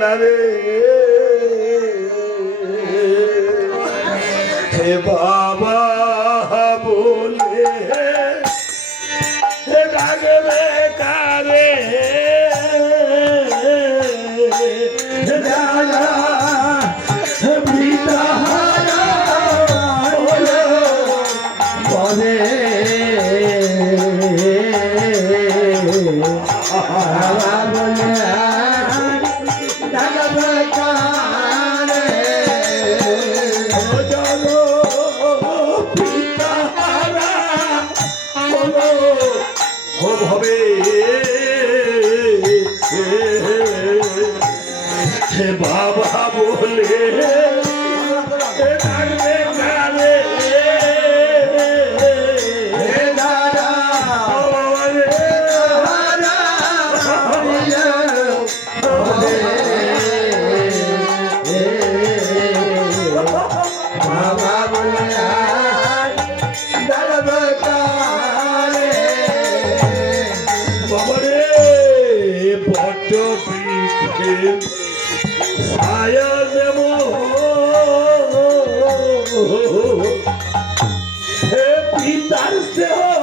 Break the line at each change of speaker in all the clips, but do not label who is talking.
না রে হে বা চিন্তার স্নেহ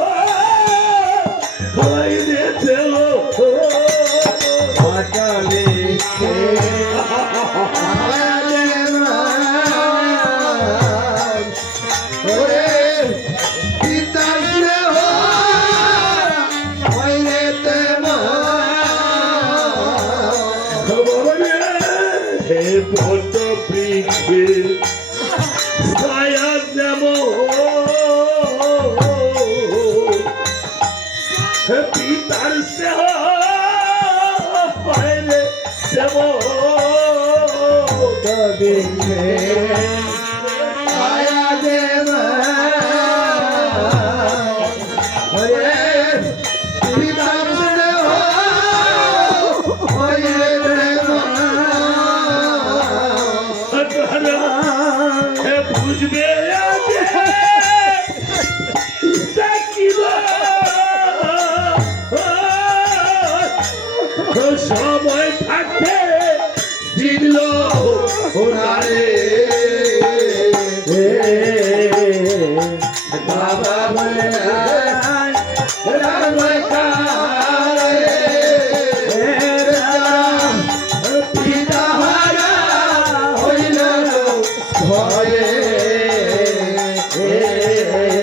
দেখে রে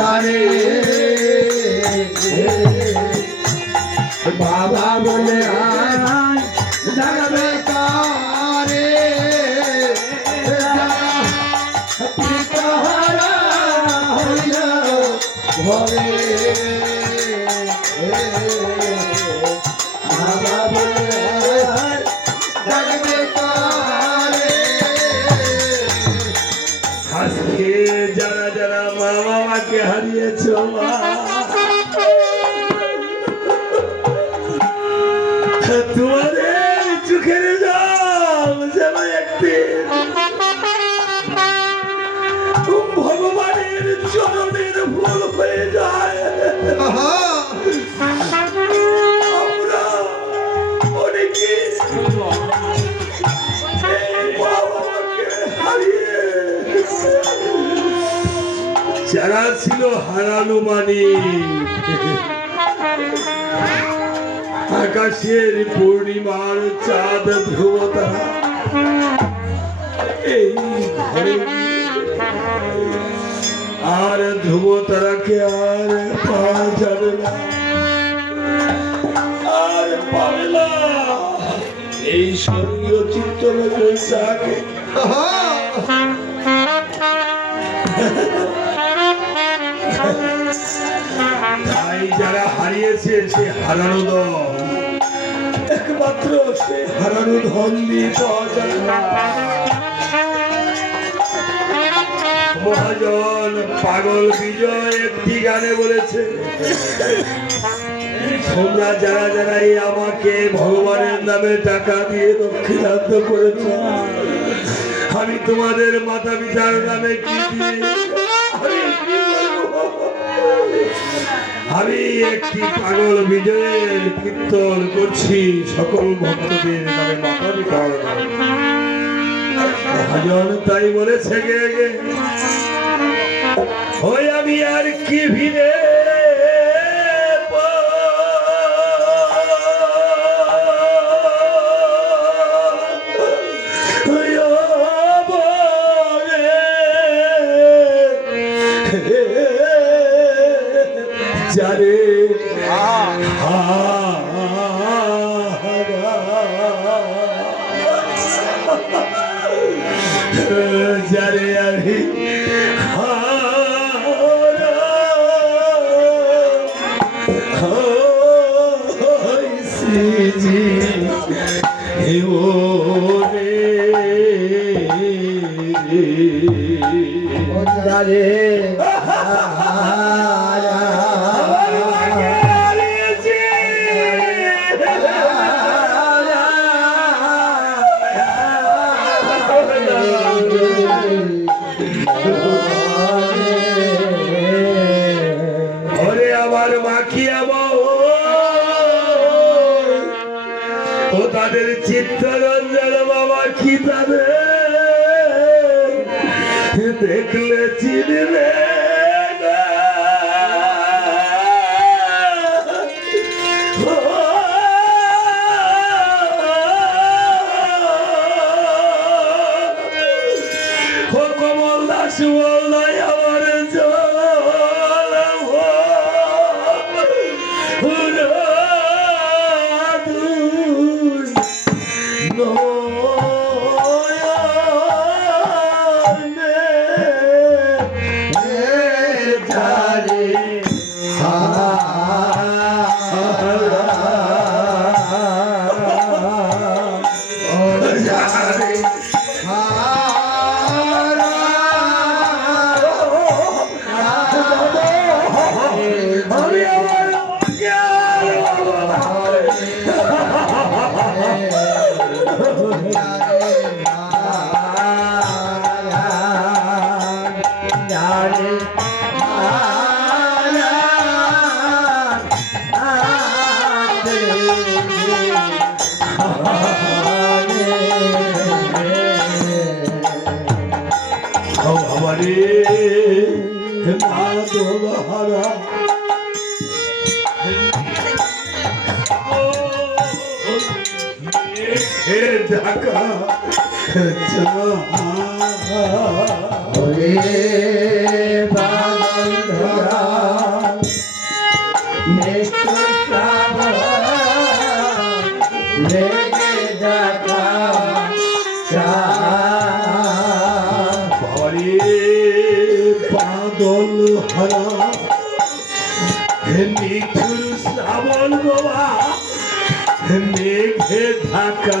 তারে
বাবা বলে আয় ডাকবে কারে পিতাহারা হইল ঘরে। বাবা বলে আয় ডাকবে কারে
তোমাদের চোখের জল যেন একদিন ভগবানের চরণের ভুল হয়ে যায়। ছিল হারানো মানি। আকাশের পূর্ণিমার চাঁদ ধ্রুব তারা এই আর ধ্রুব তারাকে আর পাওয়া যাবে না। আর পাবে এই স্বর্গীয় চিত্তরঞ্জন শাহকে তাই যারা হারিয়েছে সে হারানো দল একমাত্র সে হারানো ধন দিয়ে পাওয়া যায় না মহাজন পাগল বিজয় একটি গানে বলেছে তোমরা যারা যারাই আমাকে ভগবানের নামে টাকা দিয়ে দক্ষিণান্ত করেছ আমি তোমাদের মাতা পিতার নামে কি দিয়ে? আমি একটি পাগল বিজয়ের কীর্তন করছি সকল ভক্তদের নামে পিতার মহাজন তাই বলেছে গে গে। আমি আর কি ভিড়ে হইছি হে ও রে তাদের চিত্তরঞ্জন বাবা কি তাদের? দেখলে চিনবে। ডাকা হরে
পাগল ধরা নিষ্ঠুর লেগে ডাকা
হরে পাগল হরা নিঠুর শ্রাবণ বাবা মেঘে ঢাকা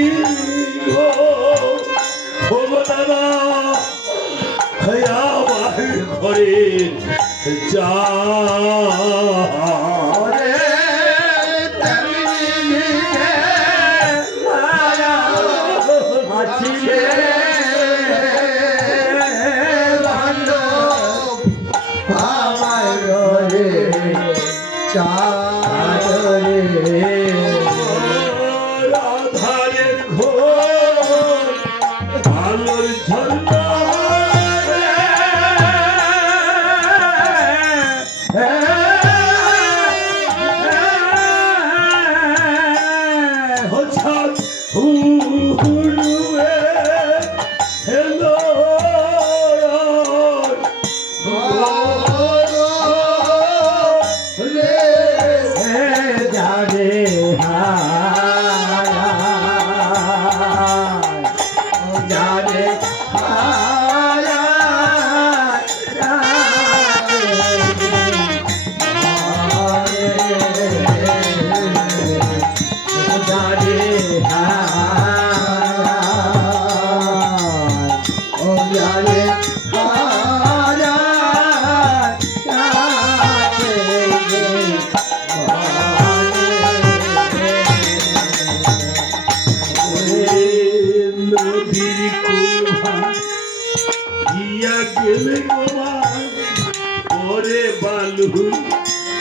হা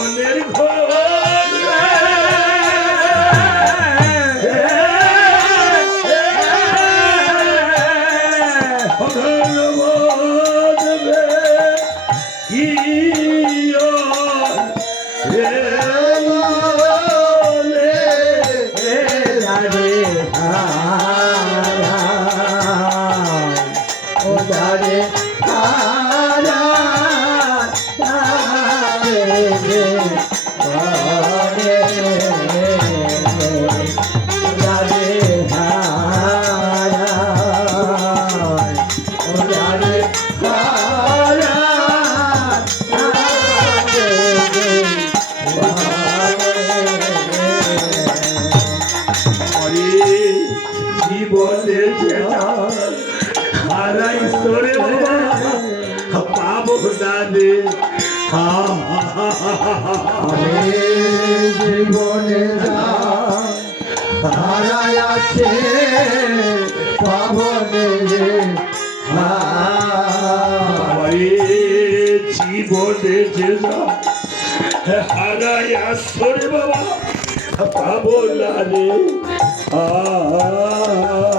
মনের ঘর Vai জীবনে
হারায় আছে পাবনে
জীবনে যে হারায় আসরে বাবা পাবনা রে আ